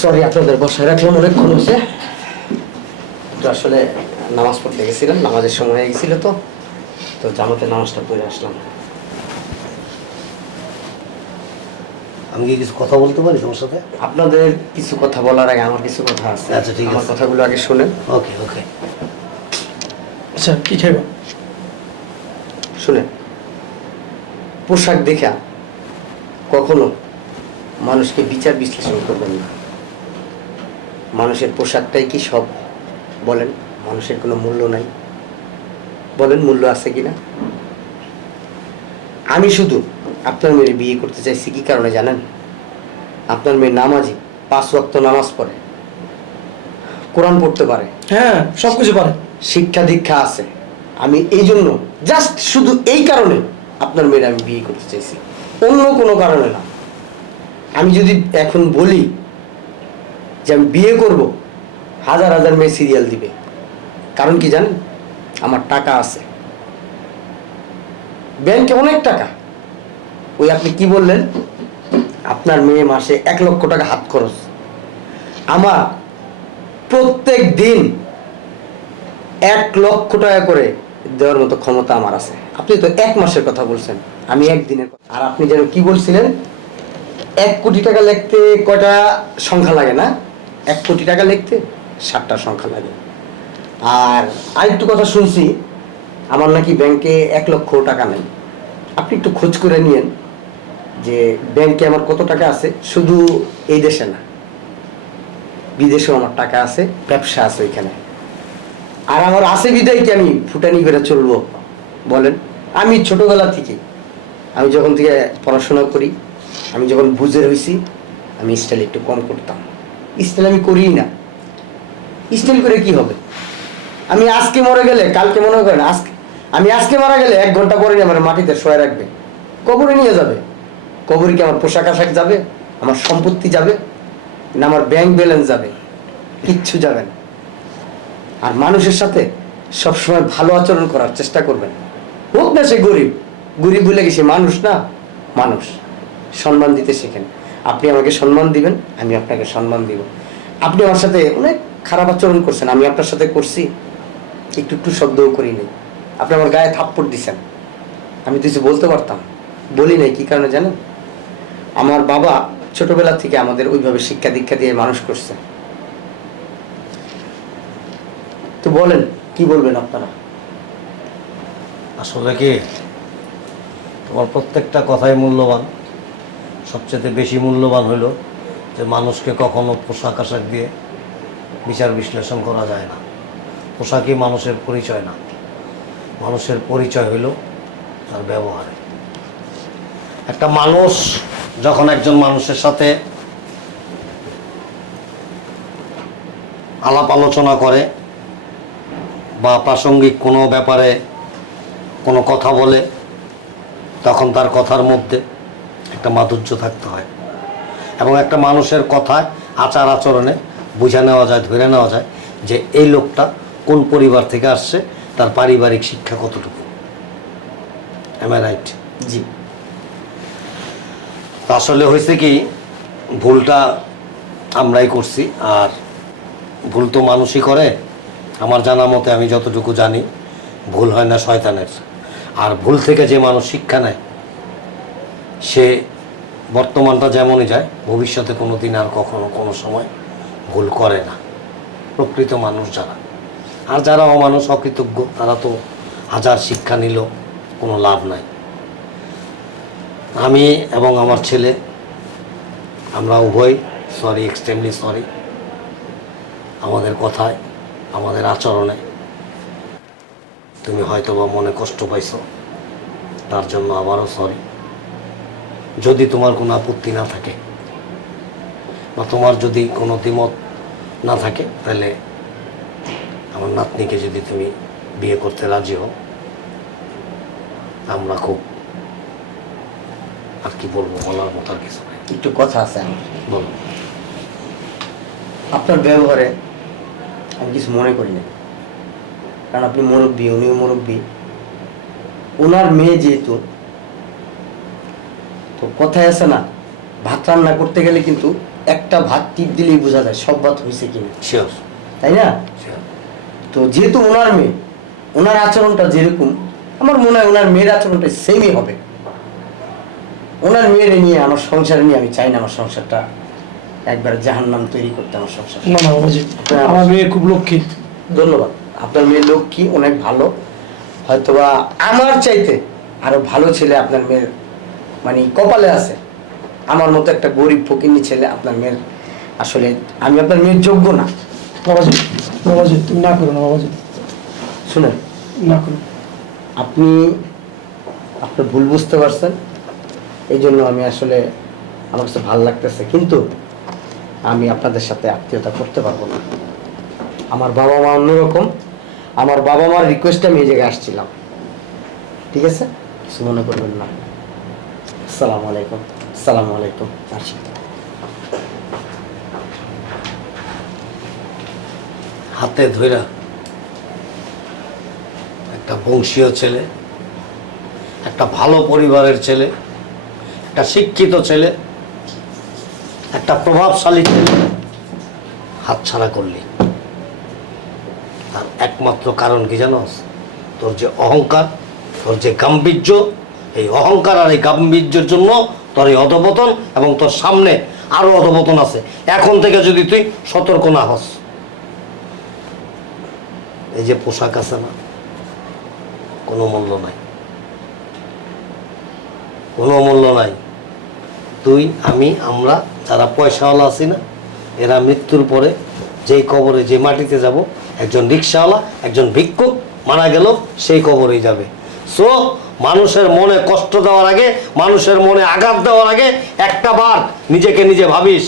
Sorry আপনাদের বসায় রাখলাম অনেকক্ষণ হয়েছে। তো আসলে নামাজ পড়তে গেছিলাম নামাজের সময় হয়ে গেছিল তো। তো জামাতে নামাজটা পড়ে আসলাম। আমি কি কিছু কথা বলতে পারি তোমার সাথে? আপনাদের কিছু কথা বলার আগে আমার কিছু কথা আছে। আচ্ছা, ঠিক আমার আছে। কথাগুলো আগে শুনেন। ওকে ওকে আচ্ছা কি খাইবা? শুনেন। পোশাক দেখা কখনো মানুষকে বিচার বিশ্লেষণ করবেন না। মানুষের পোশাকটাই কি সব? বলেন মানুষের কোনো মূল্য নাই। বলেন মূল্য আছে কিনা আমি শুধু আপনার মেয়ে বিয়ে করতে চাইছি কি কারণে জানেন? আপনার মেয়ে নামাজি পাঁচ ওয়াক্ত নামাজ পড়ে কোরআন পড়তে পারে হ্যাঁ সব কিছু পারে। শিক্ষা দীক্ষা আছে। আমি এই জন্য জাস্ট শুধু এই কারণে আপনার মেয়ের আমি বিয়ে করতে চাইছি। অন্য কোনো কারণে না। আমি যদি এখন বলি যে আমি বিয়ে করব, হাজার হাজার মেয়ে সিরিয়াল দিবে। কারণ কি জানেন? আমার টাকা আছে। ব্যাংকে অনেক টাকা। ওই আপনি কি বললেন? আপনার মেয়ে মাসে এক লক্ষ টাকা হাত খরচ। আমার প্রত্যেক দিন এক লক্ষ টাকা করে দেওয়ার মতো ক্ষমতা আমার আছে। আপনি তো এক মাসের কথা বলছেন। আমি একদিনের কথা আর আপনি যেন কি বলছিলেন? এক কোটি টাকা লিখতে কয়টা সংখ্যা লাগে না? এক কোটি টাকা লিখতে সাতটা সংখ্যা লাগে। আর আরেকটু কথা শুনছি, আমার নাকি ব্যাংকে এক লক্ষ টাকা নেই। আপনি একটু খোঁজ করে নিয়েন যে ব্যাংকে আমার কত টাকা আছে। শুধু এই দেশে না, বিদেশেও আমার টাকা আছে, ব্যবসা আছে ওইখানে আর আমার আছে বিদায় কি আমি ফুটানি করে চলবো? বলেন। আমি ছোটবেলা থেকে, আমি যখন থেকে পড়াশোনা করি আমি যখন বুঝে রয়েছি আমি স্টাইল একটু কম করতাম। স্টাইল আমি করিই না। স্টাইল করে কি হবে? আমি আজকে মরে গেলে, কালকে মনে করেন আজকে আমি আজকে মারা গেলে এক ঘণ্টা পরে আমার মাটিতে শোয়া রাখবে। কবরে নিয়ে যাবে। কবরে কি আমার পোশাক আশাক যাবে? আমার সম্পত্তি যাবে? না আমার ব্যাংক ব্যালেন্স যাবে? কিচ্ছু যাবে না। আর মানুষের সাথে সবসময় ভালো আচরণ করার চেষ্টা করবেন। হোক না সে গরিব। গরিব বলে গেছে মানুষ না? মানুষ। সম্মান দিতে শেখেন। আপনি আমাকে সম্মান দিবেন, আমি আপনাকে সম্মান দিব। আপনি আমার সাথে অনেক খারাপ আচরণ করছেন, আমি আপনার সাথে করছি, একটু একটু শব্দও করি নাই। আপনি আমার গায়ে থাপ্পড় দিছেন। আমি তো কিছু বলতে পারতাম, বলি নাই, কি কারণে জানেন? আমার বাবা ছোটবেলা থেকে আমাদের ওইভাবে শিক্ষা দীক্ষা দিয়ে মানুষ করছে। তো বলেন, কি বলবেন আপনারা? আসলে কি, তোমার প্রত্যেকটা কথাই মূল্যবান। সবচেয়ে বেশি মূল্যবান হলো যে মানুষকে কখনো পোশাক আশাক দিয়ে বিচার বিশ্লেষণ করা যায় না। পোশাকই মানুষের পরিচয় না। মানুষের পরিচয় হলো তার ব্যবহারে। একটা মানুষ যখন একজন মানুষের সাথে আলাপ আলোচনা করে বা প্রাসঙ্গিক কোনো ব্যাপারে কোনো কথা বলে, তখন তার কথার মধ্যে একটা মাধুর্য থাকতে হয়। এবং একটা মানুষের কথায় আচার আচরণে বুঝে নেওয়া যায় ধরে নেওয়া যায় যে এই লোকটা কোন পরিবার থেকে আসছে তার পারিবারিক শিক্ষা কতটুকু। Am I right ji. আসলে হয়েছে কি ভুলটা আমরাই করছি আর ভুল তো মানুষই করে। আমার জানা মতে আমি যতটুকু জানি ভুল হয় না শয়তানের। আর ভুল থেকে যে মানুষ শিক্ষা নেয় সে বর্তমানটা যেমনই যায়, ভবিষ্যতে কোনো দিন আর কখনো কোনো সময় ভুল করে না। প্রকৃত মানুষ যারা। আর যারা অমানুষ, অকৃতজ্ঞ, তারা তো হাজার শিক্ষা নিল কোনো লাভ নাই। আমি এবং আমার ছেলে, আমরা উভয় সরি এক্সট্রিমলি সরি আমাদের কথায়, আমাদের আচরণে, তুমি হয়তো বা মনে কষ্ট পাইছো, তার জন্য আবারও সরি যদি তোমার কোনো আপত্তি না থাকে বা তোমার যদি কোনো দ্বিমত না থাকে তাহলে আমার নাতনিকে যদি তুমি বিয়ে করতে রাজি হও আমরা খুব আর কি বলব বলার মতো আর কিছু একটু কথা আছে আমার। বলো। আপনার ব্যবহারে আমি কিছু মনে করি না। কারণ আপনি মুরব্বী উনিও মুরব্বী। ওনার মেয়ে যেহেতু তো কথায় আছে না ভাত রান্না করতে গেলে কিন্তু একটা ভাত টিপ দিলেই বোঝা যায় সব ভাত হয়েছে কিনা। শিওর তাই না? তো যেহেতু ওনার মেয়ে ওনার আচরণটা যেরকম আমার মনে হয় ওনার মেয়ের আচরণটা সেমই হবে। ওনার মেয়ের নিয়ে আমার সংসার নিয়ে আমি চাই না আমার সংসারটা একবার জাহান্নাম তৈরি করতে আমার সংসার। না না বাবাজি আমার মেয়ে খুব লক্ষ্মী। ধন্যবাদ। আপনার মেয়ের লোক কি অনেক ভালো। হয়তোবা আমার চাইতে আরও ভালো ছেলে আপনার মেয়ের মানে কপালে আছে। আমার মতো একটা গরিব ফকিনি ছেলে আপনার মেয়ের। আসলে আমি আপনার মেয়ের যোগ্য না। বাবাজি বাবাজি তুমি না করো না বাবাজি। শুনেন। না করো। আপনি আপনার ভুল বুঝতে পারছেন। এই জন্য আমি আসলে আমার কাছে ভালো লাগতেছে। কিন্তু আমি আপনাদের সাথে আত্মীয়তা করতে পারব না। আমার বাবা মা অন্যরকম। আমার বাবা মার রিকোয়েস্টে আমি এই জায়গায় আসছিলাম। ঠিক আছে? কিছু মনে করবেন না। আসসালামু আলাইকুম আসসালামু আলাইকুম, আসি। হাতে ধইরা একটা বংশীয় ছেলে, একটা ভালো পরিবারের ছেলে, একটা শিক্ষিত ছেলে, একটা প্রভাবশালী ছেলে, হাতছাড়া করলি। তার একমাত্র কারণ কি জানো তোর যে অহংকার, তোর যে গাম্ভীর্য এই অহংকার আর এই গাম্ভীর্যের জন্য তোর এই অধপতন এবং তোর সামনে আরও অধপতন আছে। এখন থেকে যদি তুই সতর্ক না হস। এই যে পোশাক আছে না, কোনো মূল্য নাই। কোনো মূল্য নাই। তুই, আমি, আমরা, যারা পয়সাওয়ালা আছি না, এরা মৃত্যুর পরে যেই কবরে, যে মাটিতে যাব, একজন রিক্সাওয়ালা, একজন ভিক্ষুক মারা গেল, সেই কবরেই যাবে। সো মানুষের মনে কষ্ট দেওয়ার আগে, মানুষের মনে আঘাত দেওয়ার আগে একটা বার নিজেকে নিজে ভাবিস।